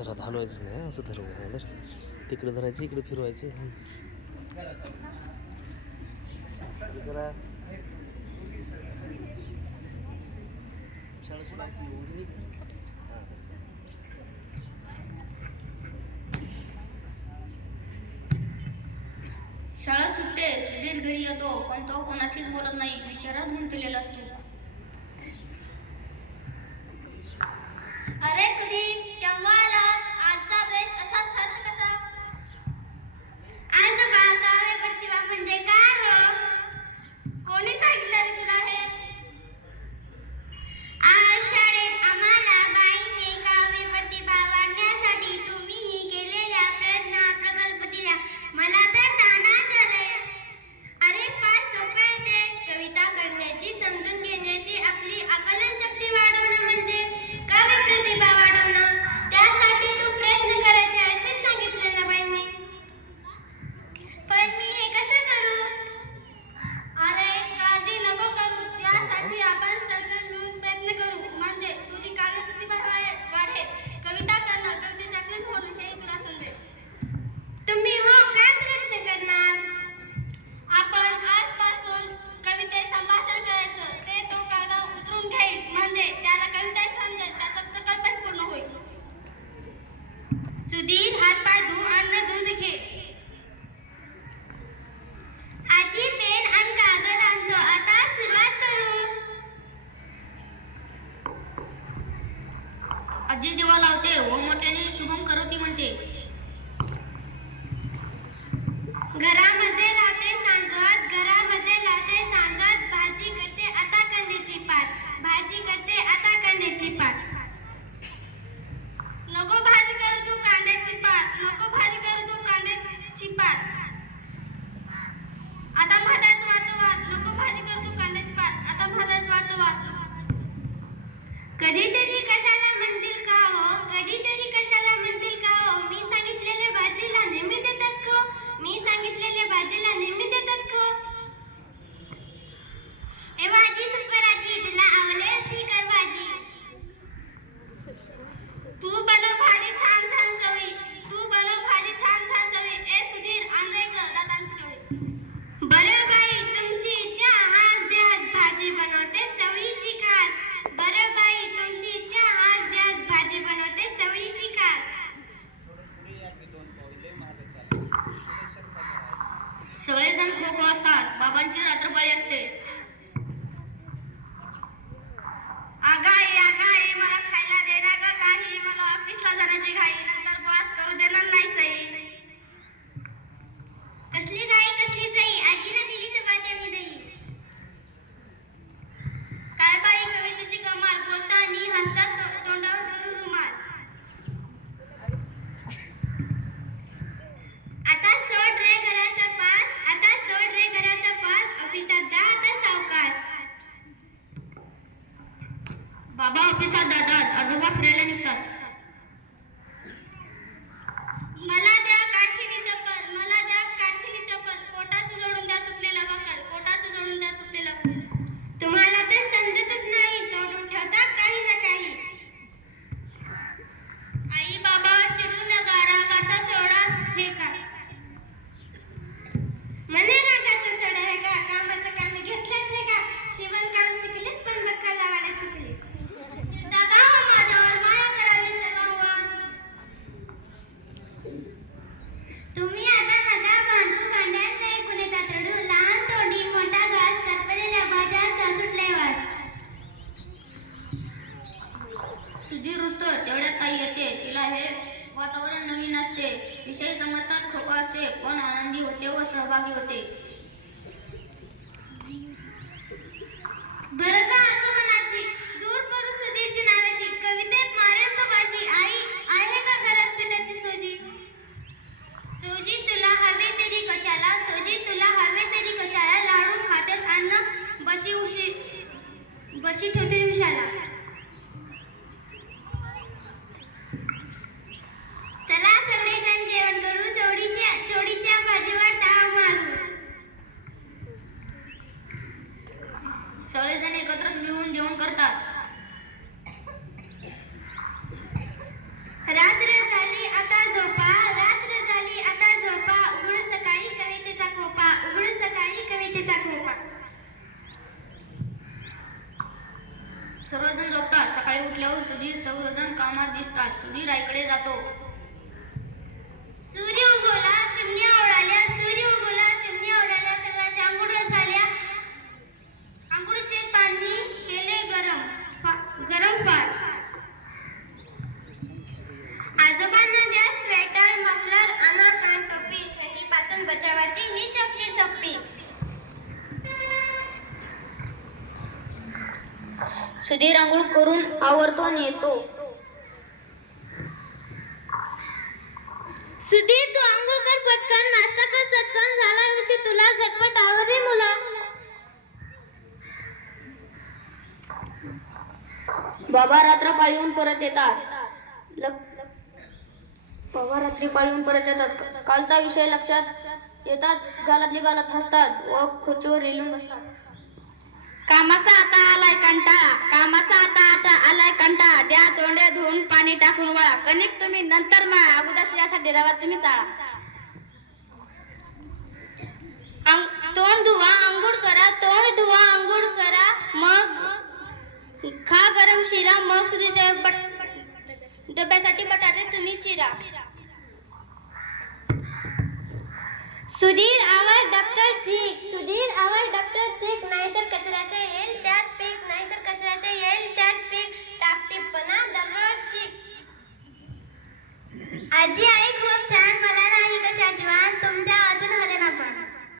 घरात हलवायचंच नाही, असं ठरवलं तर तिकडे धरायचं, इकडे फिरवायचं. करा शाळा सुटते, सुधीर घरी येतो, पण तो कोणाशीच बोलत नाही, विचारात गुंतलेला असतो. अरे सुधीर, केव्हा आलास? आजचा ब्रेस असा शांत कसा? आजोबा, काव्य प्रतिभा म्हणजे काय हो? कोणी सांगितलं रे तुला हे? आज शाळेत आम्हाला बाईने काव्य प्रतिभा वाढण्यासाठी तुम्हीही केलेल्या प्रकल्प दिला. मला तर ताणाच आलाय. अरे फार सोपे आहे ते. कविता करण्याची, समजून घेण्याची, आपली आकलन शक्ती वाढवणं म्हणजे काव्य प्रतिभा वाढवणं. त्यासाठी तू प्रयत्न करायचे असेच सांगितले ना बाईंनी. पण मी हे कसं करू? अरे काळजी नको करूस. यासाठी आपण सगळे मिळून प्रयत्न करू. म्हणजे तुझी काव्य प्रतिभा वाढेल. कविता करणं, कवितेचे आकलन होणं हे तुला समजेल. तुम्ही हो काय प्रयत्न करणार? आपण आजपासून कवितेत संभाषण करायचं. ते तो कागद उतरून घेईल. म्हणजे त्याला कविता समजेल. त्याचा प्रकल्पही पूर्ण होईल. सुधीर, हातपाय धु आणि दूध घे. आजी, पेन आणि कागद आणतो. आता सुरुवात करू. आजी दिवा लावते व मोठ्याने शुभम करोती म्हणते. घरामध्ये लावते सांजोत, घरामध्ये लावते सांजोत. भाजी करते आता कांद्याची पात, भाजी करते आता कांद्याची पात. नको भाजी कर तू कांद्याची पात, नको भाजी कर तू कांद्याची पात. आता भाताच वाटतो वाट, नको भाजी कर तू कांद्याची पात. आता भाताच वाटतो वाट. कधीतरी कशाला म्हणतील का हो, कधीतरी कशाला म्हणतील का हो, मी सांगितलेले भाजीला नेहमी देतात का? मी सांगितलेले भाजीला नेहमी देतात का? ए भाजी सुपर आजी, तुला आवडेल ती कर भाजी. तू बनव भाजी छान छान चवी, तू बनव भाजी छान छान चवी. ए सुधीर, आणलं इकडं दातांची चवी. बरं बाई, तुमची इच्छा, हाच द्यास भाजी बनवते चवळीची खास. बरं बाई, तुमची इच्छा, हाच द्यास भाजी बनवते चवळीची खास. सगळेजण खो खो असतात. बाबांची रात्रपाळी असते. आगाई मला खायला दे ना ग काही. मला ऑफिसला जाण्याची घाई, नंतर बॉस करू देणार नाही सही. कसली घाई कसली सही? आजीने दिली चपाती आणि दही. काय बाई कवितेची कमाल, बोलतानी हसतात तोंडावर रुमाल. आता सोड रे घराचा पाश, आता सोड रे घराचा पाश. ऑफिसात जा आता सावकाश. बाबा ऑफिसात जातात, आजोबा फिरायला निघतात. मला द्या काठीनी चप्पल, मला द्या काठीनी चप्पल. पोटाचं जोडून द्या तुटलेला बकल, पोटाचं जोडून द्या तुटलेला बकल. तुम्हाला ते समजतच नाही, तोडून ठेवता काही ना काही. आई बाबावर चिडू नका, रागाचा सोडा हे का? म्हणे रागाचा सोडा हे का? कामाचं काम घेतलंच हे का? शिवणकाम शिकलीस पण बकल लावायला चुकलीस. टाका हो माझ्यावर, माया करावी सर्वांवर. तुम्ही आता नका भांडू, भांड्यात नाही कुणी तातडू. लहान तोंडी मोठा घास, करपलेल्या भाज्यांचा सुटले वास. सुधीर रुसतो, तेवढ्यात ताई येते. तिला हे वातावरण नवीन असते. विषय समजताच खोकं असते, पण आनंदी होते व सहभागी होते. बरं का आजोबांची, दूर करू सुधीरची नाराजी. कवितेत मारेल तो बाजी. आई आहे का घरात पिठाची सोजी? सोजी तुला हवे तरी कशाला, सोजी तुला हवे तरी कशाला. लाडू खातेस अन्न बशी ठेवते उशाला. चला सगळेजण जेवण करू, चोडीच्या भाजीवर ताव मारू. सगळेजण एकत्र सुधीर आईकडे जातो. सूर्य उगवला चिमण्या उडाल्या, सूर्य उगवला चिमण्या उडाल्या, सगळ्याच्या आंघोळ्या झाल्या, आंघोळीचे पाणी केले गरम फार. आजोबांना द्या स्वेटर, मफलर, आणा कान टोपी, थंडीपासून बचावाची ही चपटी चप्पी. सुधीर आंघोळ करून आवरतो आणि येतो. सुधीर तू आंघोळ कर पटकन, नाश्ता कर चटकन, झाला उशीर तुला, झटपट आवर रे मुला. बाबा रात्र पाळीहून परत येतात. कालचा विषय लक्षात येतात, गालातली गालात हसतात व खुर्चीवर रेलून बसतात. कामाचा आता आलाय कंटाळा, द्या तोंडे धुवून पाणी टाकून वळा, कणिक तुम्ही नंतर मळा, अगोदर यासाठी रवा तुम्ही चाळा. तोंड धुवा आंघोळ करा, मग खा गरम शिरा, मग सुधीच्या डब्यासाठी बटाटे तुम्ही चिरा. सुधीर आवाज डॉक्टर ठीक.